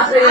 আসলে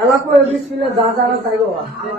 আলাপ করে বিসমিল্লাহ দা জানা তাই হ্যাঁ